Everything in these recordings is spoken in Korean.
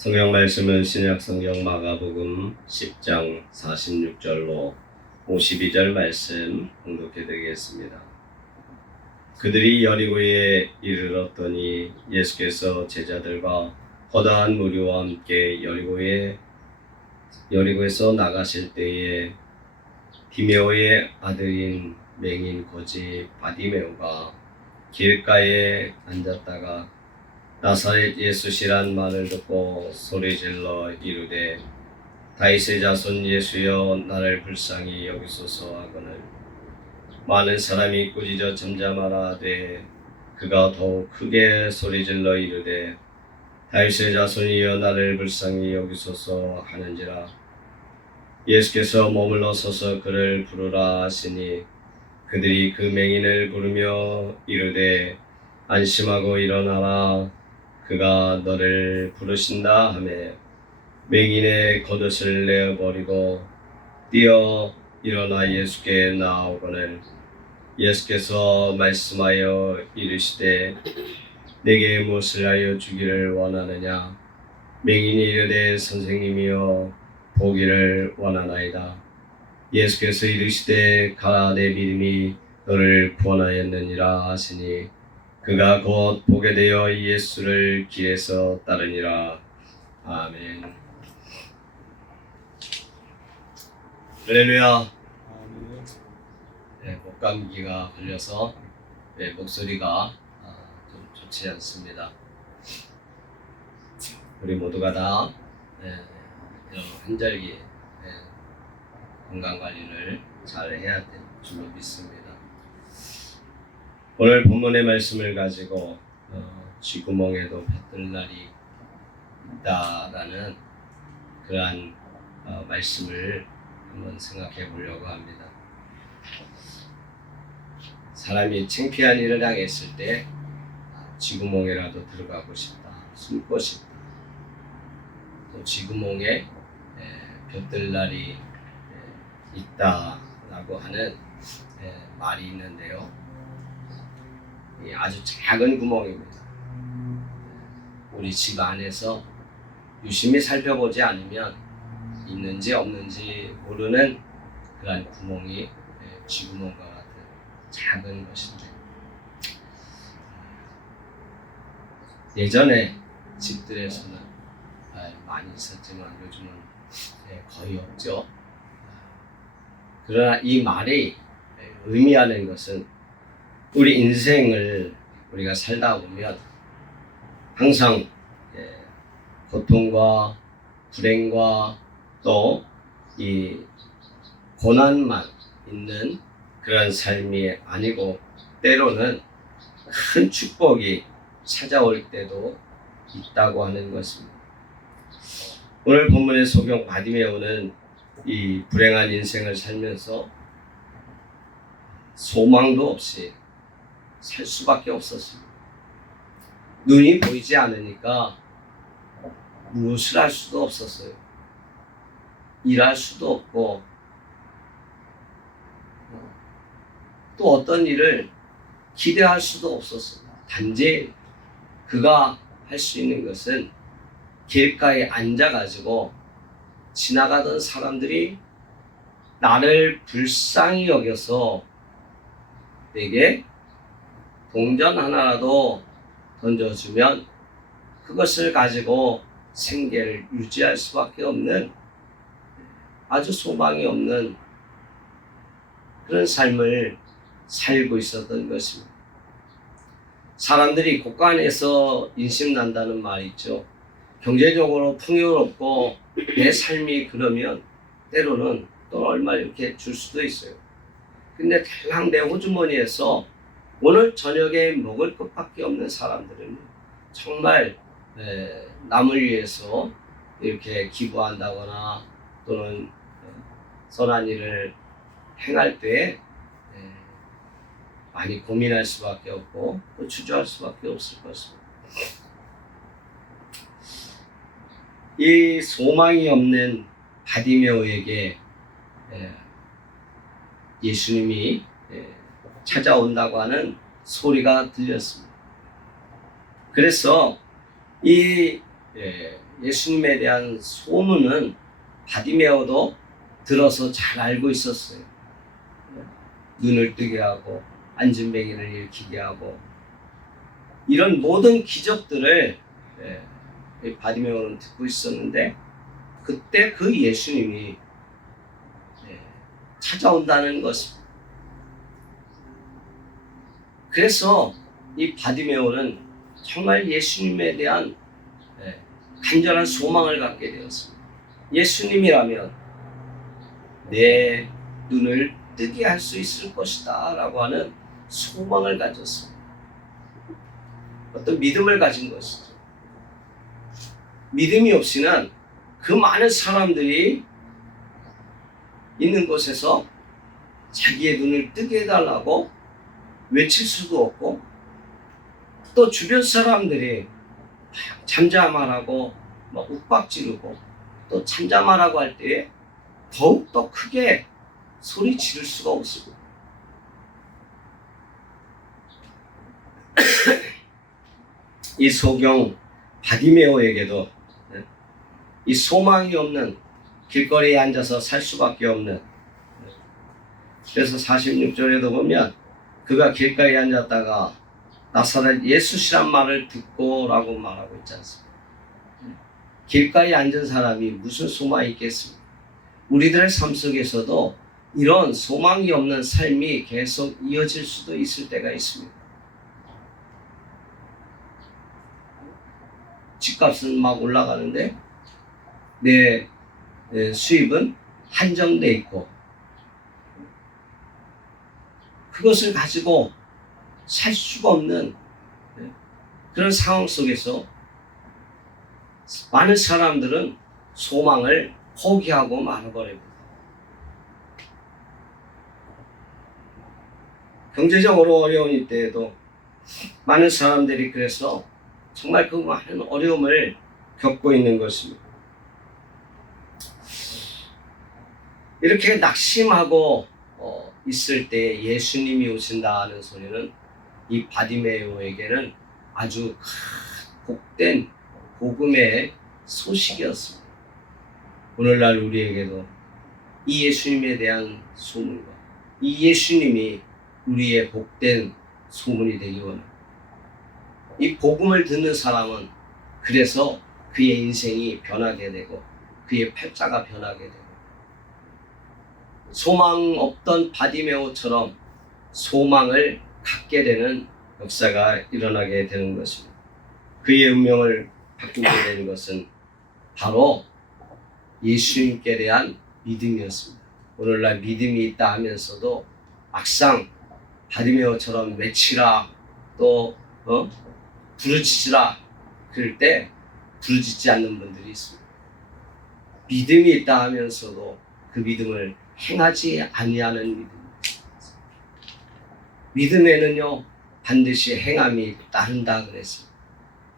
성경 말씀은 신약 성경 마가복음 10장 46절로 52절 말씀 공독해 드리겠습니다. 그들이 여리고에 이르렀더니 예수께서 제자들과 허다한 무리와 함께 여리고에서 나가실 때에 디메오의 아들인 맹인 거지 바디메오가 길가에 앉았다가 나사렛 예수시란 말을 듣고 소리질러 이르되 다윗의 자손 예수여 나를 불쌍히 여기소서 하거늘 많은 사람이 꾸짖어 잠잠하라 하되 그가 더욱 크게 소리질러 이르되 다윗의 자손이여 나를 불쌍히 여기소서 하는지라. 예수께서 머물러 서서 그를 부르라 하시니 그들이 그 맹인을 부르며 이르되 안심하고 일어나라 그가 너를 부르신다 하매 맹인의 겉옷을 내어버리고 뛰어 일어나 예수께 나아오거늘 예수께서 말씀하여 이르시되 내게 무엇을 하여 주기를 원하느냐. 맹인이 이르되 선생님이여 보기를 원하나이다. 예수께서 이르시되 가라 내 믿음이 너를 구원하였느니라 하시니 그가 곧 보게 되어 예수를 길에서 따르니라. 아멘. 할렐루야. 목감기가 걸려서 목소리가 좀 좋지 않습니다. 우리 모두가 다 이런 환절기 건강관리를 잘 해야 될 줄로 믿습니다. 오늘 본문의 말씀을 가지고 쥐구멍에도 볕들 날이 있다라는 그러한 말씀을 한번 생각해 보려고 합니다. 사람이 창피한 일을 당했을 때 쥐구멍에라도 들어가고 싶다, 숨고 싶다. 또 쥐구멍에 볕들 날이 있다라고 하는 말이 있는데요. 아주 작은 구멍입니다. 우리 집 안에서 유심히 살펴보지 않으면 있는지 없는지 모르는 그런 구멍이 쥐구멍과 같은 작은 것인데, 예전에 집들에서는 많이 있었지만 요즘은 거의 없죠. 그러나 이 말이 의미하는 것은 우리 인생을 우리가 살다 보면 항상 고통과 불행과 또 이 고난만 있는 그런 삶이 아니고 때로는 큰 축복이 찾아올 때도 있다고 하는 것입니다. 오늘 본문의 소경 바디메오는 이 불행한 인생을 살면서 소망도 없이 살 수밖에 없었습니다. 눈이 보이지 않으니까 무엇을 할 수도 없었어요. 일할 수도 없고 또 어떤 일을 기대할 수도 없었어요. 단지 그가 할 수 있는 것은 길가에 앉아가지고 지나가던 사람들이 나를 불쌍히 여겨서 내게 동전 하나라도 던져주면 그것을 가지고 생계를 유지할 수밖에 없는 아주 소망이 없는 그런 삶을 살고 있었던 것입니다. 사람들이 곳간에서 인심난다는 말이 있죠. 경제적으로 풍요롭고 내 삶이 그러면 때로는 또 얼마 이렇게 줄 수도 있어요. 근데 달랑 내 호주머니에서 오늘 저녁에 먹을 것밖에 없는 사람들은 정말 남을 위해서 이렇게 기부한다거나 또는 선한 일을 행할 때 많이 고민할 수밖에 없고 또 주저할 수밖에 없을 것입니다. 이 소망이 없는 바디메오에게 예수님이 찾아온다고 하는 소리가 들렸습니다. 그래서 이 예수님에 대한 소문은 바디메오도 들어서 잘 알고 있었어요. 눈을 뜨게 하고 안진뱅이를 일으키게 하고 이런 모든 기적들을 바디메오는 듣고 있었는데 그때 그 예수님이 찾아온다는 것입니다. 그래서 이 바디메오는 정말 예수님에 대한 간절한 소망을 갖게 되었습니다. 예수님이라면 내 눈을 뜨게 할 수 있을 것이다 라고 하는 소망을 가졌습니다. 어떤 믿음을 가진 것이죠. 믿음이 없이는 그 많은 사람들이 있는 곳에서 자기의 눈을 뜨게 해달라고 외칠 수도 없고 또 주변 사람들이 잠잠하라고 막 윽박지르고 또 잠잠하라고 할 때에 더욱더 크게 소리 지를 수가 없습니다. 이 소경 바디메오에게도 이 소망이 없는 길거리에 앉아서 살 수밖에 없는 그래서 46절에도 보면 그가 길가에 앉았다가 나사렛 예수시란 말을 듣고 라고 말하고 있지 않습니까? 길가에 앉은 사람이 무슨 소망이 있겠습니까? 우리들의 삶 속에서도 이런 소망이 없는 삶이 계속 이어질 수도 있을 때가 있습니다. 집값은 막 올라가는데 내 수입은 한정돼 있고 그것을 가지고 살 수가 없는 그런 상황 속에서 많은 사람들은 소망을 포기하고 말아버립니다. 경제적으로 어려운 이때에도 많은 사람들이 그래서 정말 그 많은 어려움을 겪고 있는 것입니다. 이렇게 낙심하고 있을 때 예수님이 오신다는 소리는 이 바디메오에게는 아주 복된 복음의 소식이었습니다. 오늘날 우리에게도 이 예수님에 대한 소문과 이 예수님이 우리의 복된 소문이 되기 원합니다. 이 복음을 듣는 사람은 그래서 그의 인생이 변하게 되고 그의 팔자가 변하게 되고 소망 없던 바디메오처럼 소망을 갖게 되는 역사가 일어나게 되는 것입니다. 그의 운명을 바꾸게 된 것은 바로 예수님께 대한 믿음이었습니다. 오늘날 믿음이 있다 하면서도 막상 바디메오처럼 외치라 또 부르짖으라 그럴 때 부르짖지 않는 분들이 있습니다. 믿음이 있다 하면서도 그 믿음을 행하지 아니하는 믿음. 믿음에는요 반드시 행함이 따른다 그랬습니다.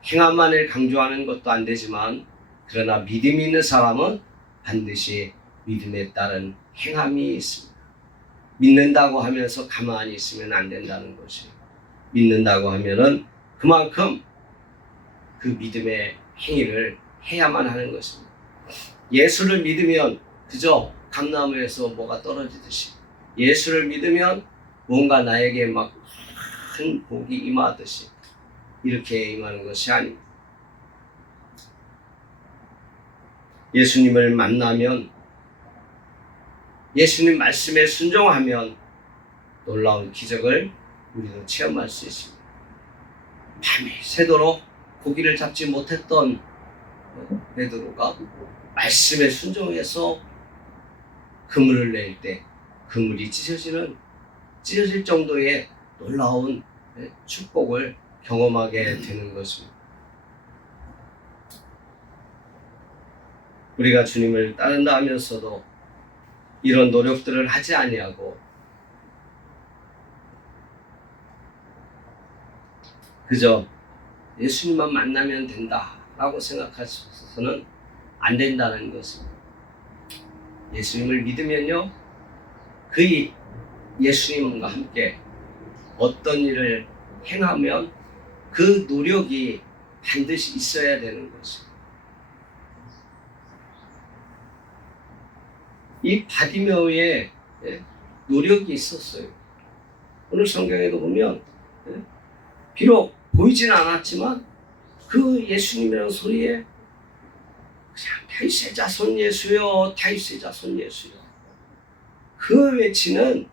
행함만을 강조하는 것도 안 되지만 그러나 믿음이 있는 사람은 반드시 믿음에 따른 행함이 있습니다. 믿는다고 하면서 가만히 있으면 안 된다는 것이에요. 믿는다고 하면은 그만큼 그 믿음의 행위를 해야만 하는 것입니다. 예수를 믿으면 그저 감나무에서 뭐가 떨어지듯이 예수를 믿으면 뭔가 나에게 막 큰 복이 임하듯이 이렇게 임하는 것이 아닙니다. 예수님을 만나면 예수님 말씀에 순종하면 놀라운 기적을 우리도 체험할 수 있습니다. 밤이 새도록 고기를 잡지 못했던 베드로가 말씀에 순종해서 그물을 낼 때 그물이 찢어질 정도의 놀라운 축복을 경험하게 되는 것입니다. 우리가 주님을 따른다 하면서도 이런 노력들을 하지 아니하고 그저 예수님만 만나면 된다라고 생각하셔서는 안 된다는 것입니다. 예수님을 믿으면요, 그 예수님과 함께 어떤 일을 행하면 그 노력이 반드시 있어야 되는 것입니다. 이 바디메오의 노력이 있었어요. 오늘 성경에도 보면 비록 보이지는 않았지만 그 예수님이라는 소리에 그냥 다윗의 자손 예수여, 다윗의 자손 예수여, 그 외치는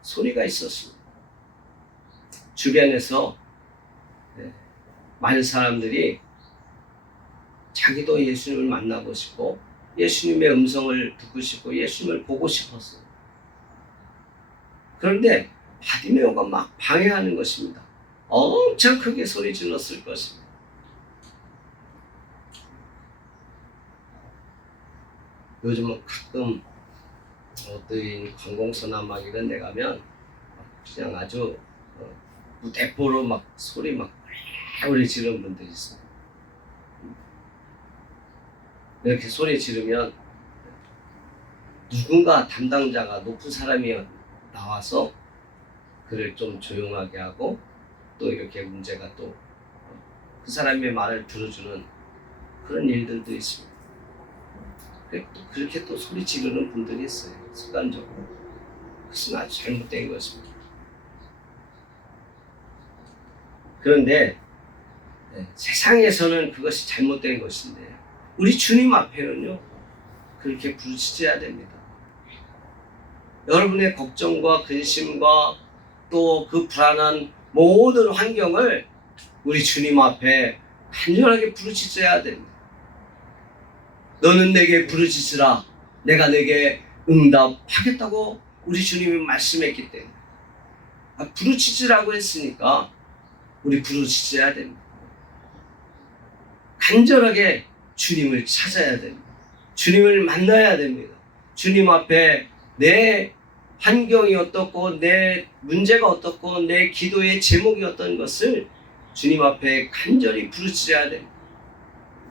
소리가 있었습니다. 주변에서 많은 사람들이 자기도 예수님을 만나고 싶고 예수님의 음성을 듣고 싶고 예수님을 보고 싶었어요. 그런데 바디메오가 막 방해하는 것입니다. 엄청 크게 소리 질렀을 것입니다. 요즘은 가끔 어떤 관공서나 막 이런 데 가면 그냥 아주 무대포로 막 소리 막 오래 지르는 분들이 있어요. 이렇게 소리 지르면 누군가 담당자가 높은 사람이 나와서 그를 좀 조용하게 하고 또 이렇게 문제가 또 그 사람의 말을 들어주는 그런 일들도 있습니다. 그렇게 또 소리 지르는 분들이 있어요. 습관적으로. 그것은 아주 잘못된 것입니다. 그런데 세상에서는 그것이 잘못된 것인데 우리 주님 앞에는요 그렇게 부르짖어야 됩니다. 여러분의 걱정과 근심과 또 그 불안한 모든 환경을 우리 주님 앞에 간절하게 부르짖어야 됩니다. 너는 내게 부르짖으라 내가 내게 응답하겠다고 우리 주님이 말씀했기 때문에 부르짖으라고 했으니까 우리 부르짖어야 됩니다. 간절하게 주님을 찾아야 됩니다. 주님을 만나야 됩니다. 주님 앞에 내 환경이 어떻고 내 문제가 어떻고 내 기도의 제목이 어떤 것을 주님 앞에 간절히 부르짖어야 됩니다.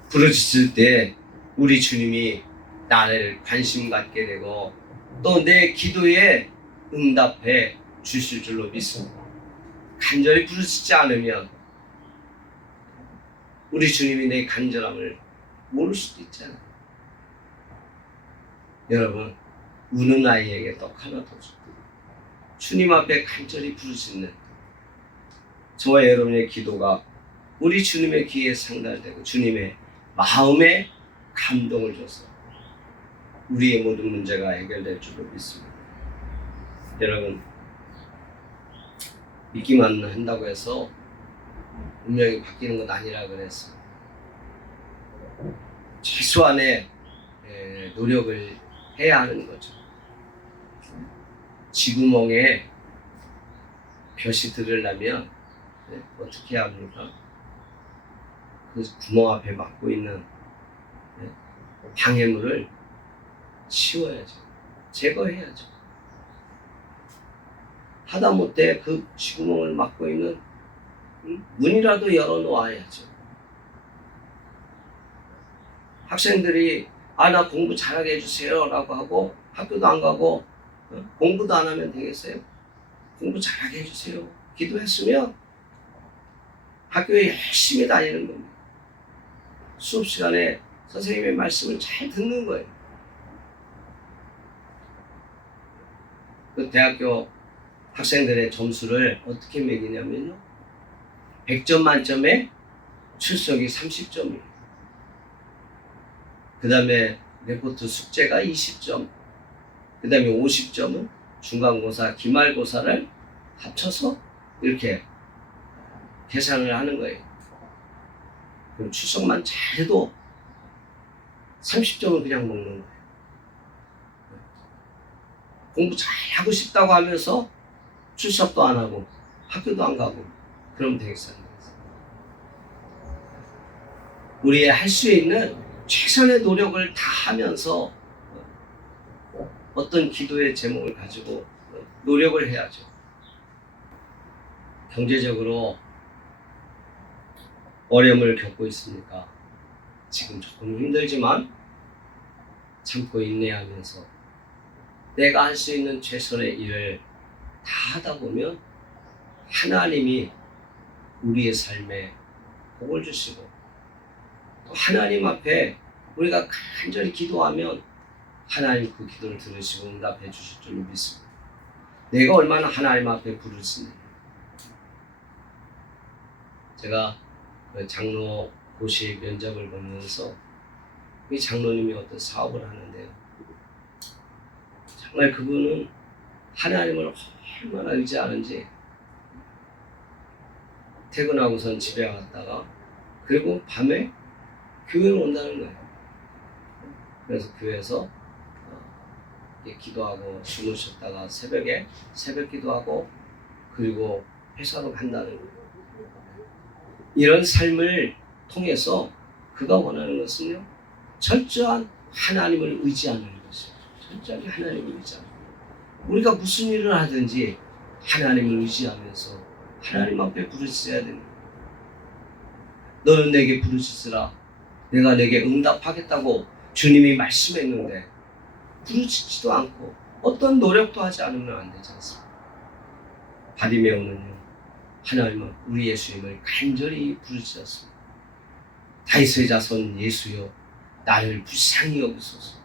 부르짖을 때 우리 주님이 나를 관심 갖게 되고 또 내 기도에 응답해 주실 줄로 믿습니다. 간절히 부르짖지 않으면 우리 주님이 내 간절함을 모를 수도 있잖아요. 여러분, 우는 아이에게 떡 하나 더 줍니다. 주님 앞에 간절히 부르짖는 저와 여러분의 기도가 우리 주님의 귀에 상달되고 주님의 마음에 감동을 줘서 우리의 모든 문제가 해결될 줄로 믿습니다. 여러분, 믿기만 한다고 해서 운명이 바뀌는 건 아니라 그랬어요. 최소한의 노력을 해야 하는 거죠. 쥐구멍에 벼시 들으려면 어떻게 해야 합니까? 그 구멍 앞에 막고 있는 방해물을 치워야죠. 제거해야죠. 하다못해 그 쥐구멍을 막고 있는 문이라도 열어놓아야죠. 학생들이 나 공부 잘하게 해주세요 라고 하고 학교도 안 가고 공부도 안 하면 되겠어요? 공부 잘하게 해주세요. 기도했으면 학교에 열심히 다니는 겁니다. 수업 시간에 선생님의 말씀을 잘 듣는 거예요. 그 대학교 학생들의 점수를 어떻게 매기냐면요. 100점 만점에 출석이 30점이에요. 그 다음에 레포트 숙제가 20점, 그 다음에 50점은 중간고사, 기말고사를 합쳐서 이렇게 계산을 하는 거예요. 그럼 출석만 잘해도 30점을 그냥 먹는 거예요. 공부 잘하고 싶다고 하면서 출석도 안 하고 학교도 안 가고 그러면 되겠어요. 우리의 할 수 있는 최선의 노력을 다 하면서 어떤 기도의 제목을 가지고 노력을 해야죠. 경제적으로 어려움을 겪고 있으니까 지금 조금 힘들지만 참고 인내하면서 내가 할 수 있는 최선의 일을 다 하다 보면 하나님이 우리의 삶에 복을 주시고 또 하나님 앞에 우리가 간절히 기도하면 하나님 그 기도를 들으시고 응답해 주실 줄로 믿습니다. 내가 얼마나 하나님 앞에 부르짖느냐. 제가 그 장로고시 면접을 보면서 이 장로님이 어떤 사업을 하는데요. 정말 그분은 하나님을 얼마나 의지하는지 퇴근하고선 집에 갔다가 그리고 밤에 교회를 온다는 거예요. 그래서 교회에서 기도하고 주무셨다가 새벽에 새벽 기도하고 그리고 회사로 간다는 거예요. 이런 삶을 통해서 그가 원하는 것은요, 철저한 하나님을 의지하는 것이에요. 철저하게 하나님을 의지하는 거예요. 우리가 무슨 일을 하든지 하나님을 의지하면서 하나님 앞에 부르짖어야 됩니다. 너는 내게 부르짖으라. 내가 내게 응답하겠다고 주님이 말씀했는데 부르짖지도 않고 어떤 노력도 하지 않으면 안 되지 않습니까? 바디메오는요, 하나님은 우리 예수님을 간절히 부르짖었습니다. 다윗의 자손 예수여, 나를 불쌍히 여기소서.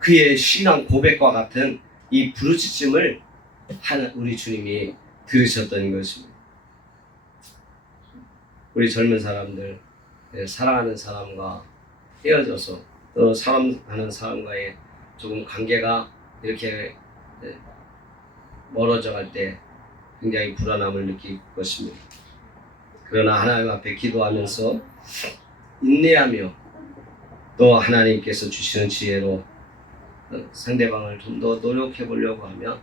그의 신앙 고백과 같은 이 부르짖음을 우리 주님이 들으셨던 것입니다. 우리 젊은 사람들, 사랑하는 사람과 헤어져서 또 사랑하는 사람과의 조금 관계가 이렇게 멀어져 갈 때 굉장히 불안함을 느낄 것입니다. 그러나 하나님 앞에 기도하면서 인내하며 또 하나님께서 주시는 지혜로 상대방을 좀 더 노력해 보려고 하면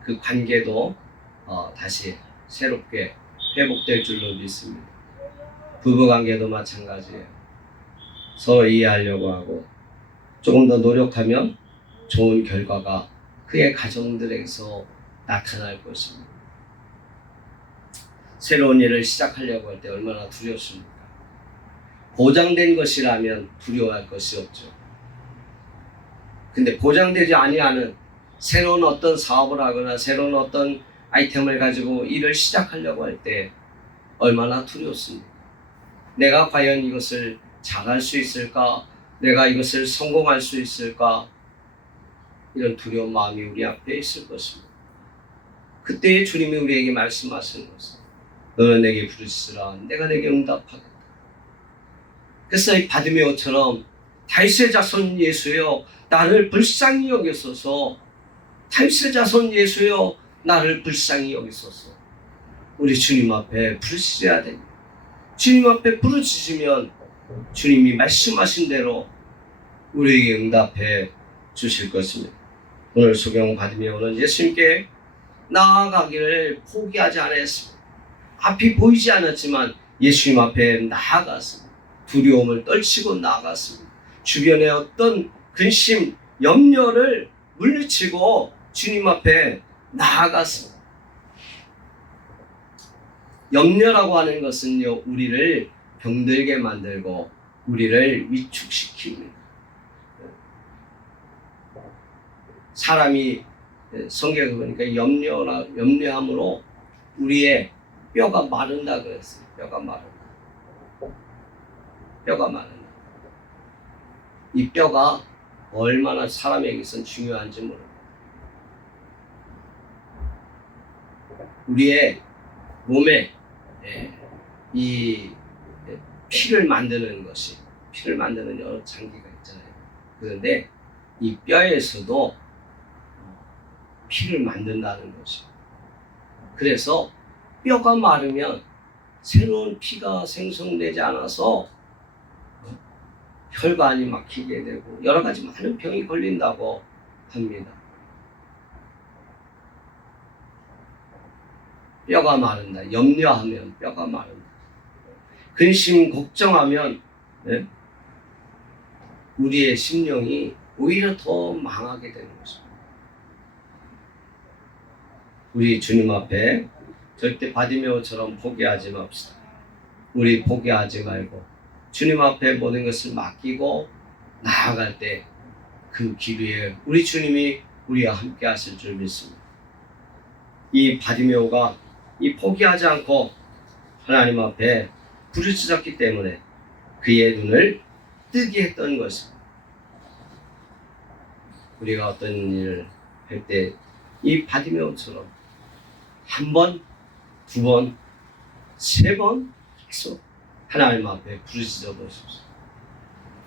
그 관계도 다시 새롭게 회복될 줄로 믿습니다. 부부관계도 마찬가지예요. 서로 이해하려고 하고 조금 더 노력하면 좋은 결과가 그의 가정들에서 나타날 것입니다. 새로운 일을 시작하려고 할 때 얼마나 두렵습니까? 보장된 것이라면 두려워할 것이 없죠. 근데 보장되지 아니하는 새로운 어떤 사업을 하거나 새로운 어떤 아이템을 가지고 일을 시작하려고 할 때 얼마나 두렵습니까? 내가 과연 이것을 잘할 수 있을까? 내가 이것을 성공할 수 있을까? 이런 두려운 마음이 우리 앞에 있을 것입니다. 그때 주님이 우리에게 말씀하시는 것은 너는 내게 부르짖으라. 내가 내게 응답하겠다. 그래서 이 바디메오처럼 다윗의 자손 예수여, 나를 불쌍히 여기소서. 다윗의 자손 예수여, 나를 불쌍히 여기소서. 우리 주님 앞에 부르짖어야 됩니다. 주님 앞에 부르짖으면 주님이 말씀하신 대로 우리에게 응답해 주실 것입니다. 오늘 소경 바디메오는 예수님께 나아가기를 포기하지 않았습니다. 앞이 보이지 않았지만 예수님 앞에 나아갔습니다. 두려움을 떨치고 나아갔습니다. 주변의 어떤 근심, 염려를 물리치고 주님 앞에 나아갔습니다. 염려라고 하는 것은요, 우리를 병들게 만들고 우리를 위축시킵니다. 사람이 성경에 보니까 염려함으로 우리의 뼈가 마른다 그랬어요. 뼈가 마른다. 이 뼈가 얼마나 사람에게선 중요한지 모릅니다. 우리의 몸에 이 피를 만드는 여러 장기가 있잖아요. 그런데 이 뼈에서도 피를 만든다는 것이에요. 그래서 뼈가 마르면 새로운 피가 생성되지 않아서 혈관이 막히게 되고 여러 가지 많은 병이 걸린다고 합니다. 뼈가 마른다. 염려하면 뼈가 마른다. 근심, 걱정하면 우리의 심령이 오히려 더 망하게 되는 것입니다. 우리 주님 앞에 절대 바디메오처럼 포기하지 맙시다. 우리 포기하지 말고 주님 앞에 모든 것을 맡기고 나아갈 때 그 길 위에 우리 주님이 우리와 함께 하실 줄 믿습니다. 이 바디메오가 이 포기하지 않고 하나님 앞에 부르짖었기 때문에 그의 눈을 뜨게 했던 것입니다. 우리가 어떤 일을 할 때 이 바디메오처럼 한 번, 두 번, 세 번 계속 하나님 앞에 부르짖어 보십시오.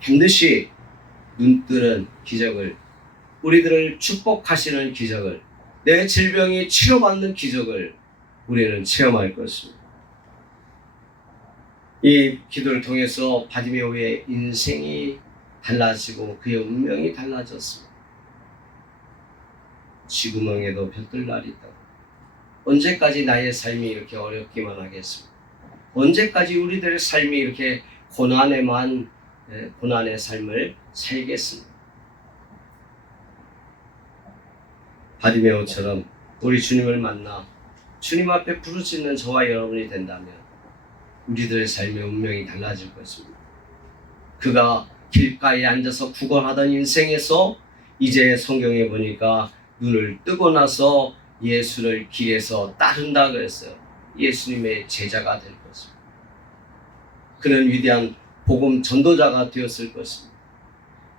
반드시 눈뜨는 기적을, 우리들을 축복하시는 기적을, 내 질병이 치료받는 기적을 우리는 체험할 것입니다. 이 기도를 통해서 바디메오의 인생이 달라지고 그의 운명이 달라졌습니다. 쥐구멍에도 볕들 날이 있다. 언제까지 나의 삶이 이렇게 어렵기만 하겠습니까? 언제까지 우리들의 삶이 이렇게 고난의 삶을 살겠습니까? 바디메오처럼 우리 주님을 만나 주님 앞에 부르짖는 저와 여러분이 된다면 우리들의 삶의 운명이 달라질 것입니다. 그가 길가에 앉아서 구걸하던 인생에서 이제 성경에 보니까 눈을 뜨고 나서 예수를 길에서 따른다 그랬어요. 예수님의 제자가 될 것입니다. 그는 위대한 복음 전도자가 되었을 것입니다.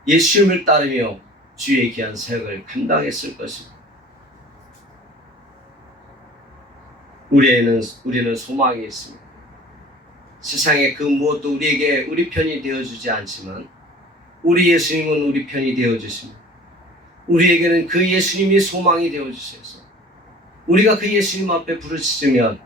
예수님을 따르며 주의 귀한 사역을 감당했을 것입니다. 우리는 소망이 있습니다. 세상의 그 무엇도 우리에게 우리 편이 되어주지 않지만 우리 예수님은 우리 편이 되어주십니다. 우리에게는 그 예수님이 소망이 되어주셔서 우리가 그 예수님 앞에 부르짖으면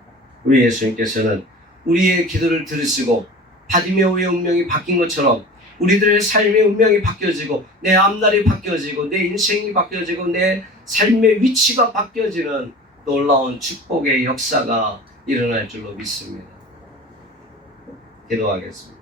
우리 예수님께서는 우리의 기도를 들으시고 바디메오의 운명이 바뀐 것처럼 우리들의 삶의 운명이 바뀌어지고 내 앞날이 바뀌어지고 내 인생이 바뀌어지고 내 삶의 위치가 바뀌어지는 놀라운 축복의 역사가 일어날 줄로 믿습니다. 기도하겠습니다.